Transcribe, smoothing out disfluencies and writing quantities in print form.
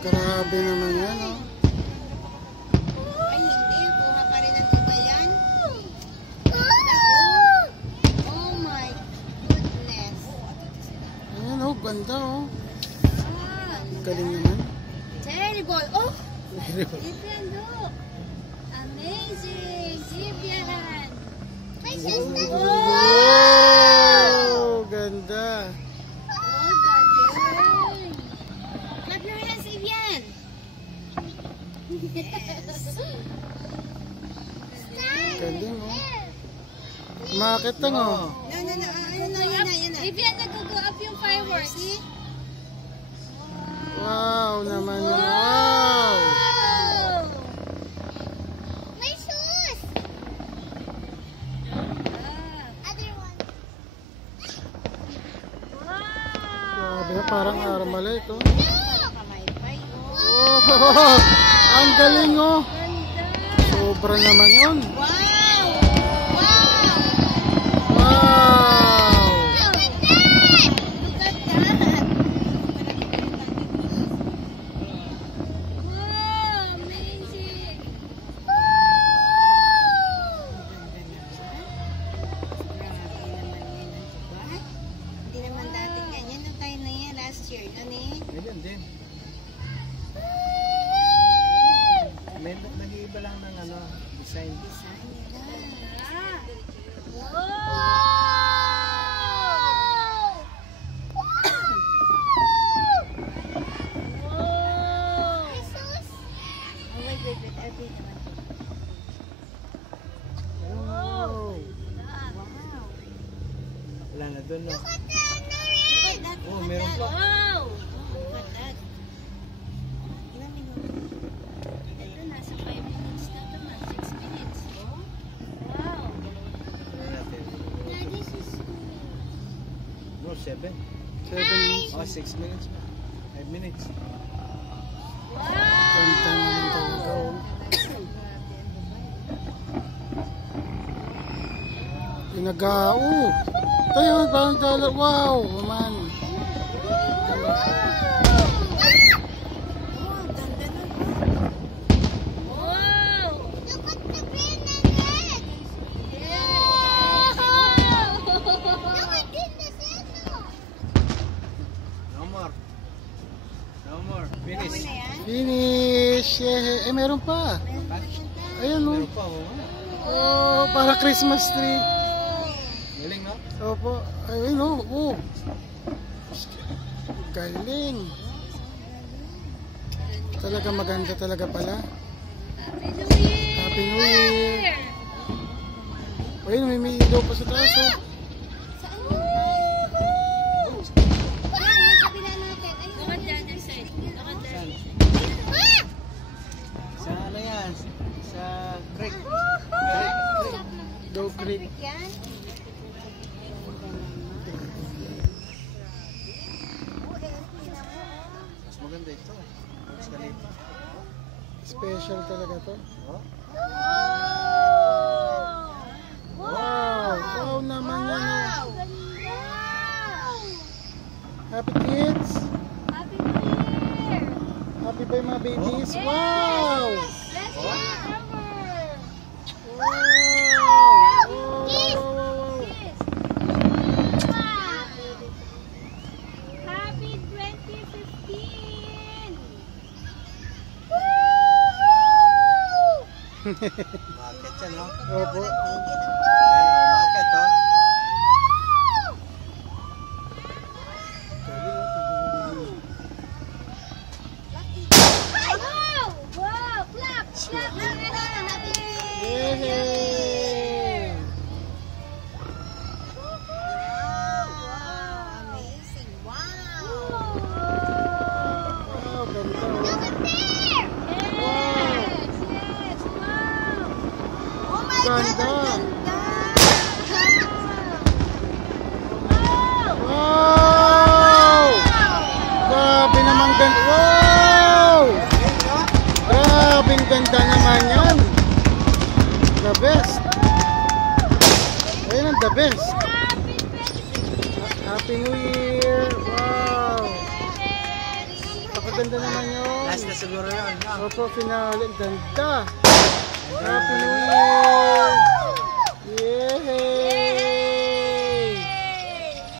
Grabe naman yan, oh. Ay, hindi. Kuha pa rin ang iba yan. Oh my goodness. Ayan, oh. Ganda, oh. Ah, Galing naman. terrible. Oh! Vivian, look. Amazing. Vivian. Wow! Ganda. Oh, galing. Clap your hands, Vivian. Yes. Galing, oh. Umakit lang, oh. No. Yan na. Vivian, nag-go up yung fireworks. See? Wow naman yan. Wow! My shoes! Other one. Wow! Grabe, parang Armalite, oh. Kamaypay, oh. Oh, ang galing, oh. Ganda! Sobra naman yun. Wow! Wow! Wow! Look at that! Look at that! Wow! Amazing! Hindi naman dati ganyan. Nung tayo na yan last year. Ano eh? Ganyan din. May nag-iiba lang ng ano, design. Design nila. Wow! Wow! Jesus! Oh, wait. Every naman. Wow! Wow! Wala na doon, no? Look at that! Oh, meron pa. Wow! Look at that. Ilang minuto? Ito, nasa 5 minutes na ito, 6 minutes. Oh? Wow! Ano natin? This is No, 7. 7 minutes. Oh, 6 minutes na. 5 minutes. wow! Ganda naman talaga, oh. Pinag-ao. Tayo, parang dala. Wow, man. Wow! Look at the green and red! Yeah! Oh my goodness, Eno! No more. No more. Finish. na yan? Finish. Yeah. Eh, meron pa. Ayan, oh. Meron pa, oh. Oh, para Christmas tree. Galing, no? Opo. Ayun, oh. Oh. Galing. Talaga maganda talaga pala. Happy New Year! Happy New Year! Ayun, may ilaw pa sa taas, oh. Saan yun? Yan, yung kabila natin. Ay, look at the other side. Look at the other side. Sa ano yan? Sa creek. Dog Creek. Yan. Mas maganda ito. Mas kalita. Special talaga to. Oh? Wow! Wow naman yan, oh. Wow! Happy kids! Happy New Year! Happy ba yung mga babies? Wow! Let's remember! Wow! Wow! Kiss! Wow! Wow! Happy 2015! Market yan, no? Opo. Ayan, oh, market, oh. Wow! Wow! Clap! Clap! Happy! Yay! Wow! Amazing! Wow! Wow, ganda, oh. Look at there! Yes! Yes! Wow! Oh my God! Ganda. Ang ganda! Wow! Wow! Grabe naman ganda. Wow! Grabe ganda naman yan. The best. Ayun ang the best. Happy New Year. Wow. Napakaganda naman yun. Last na siguro yun. No? Opo, finale. Ang ganda. Happy New Year!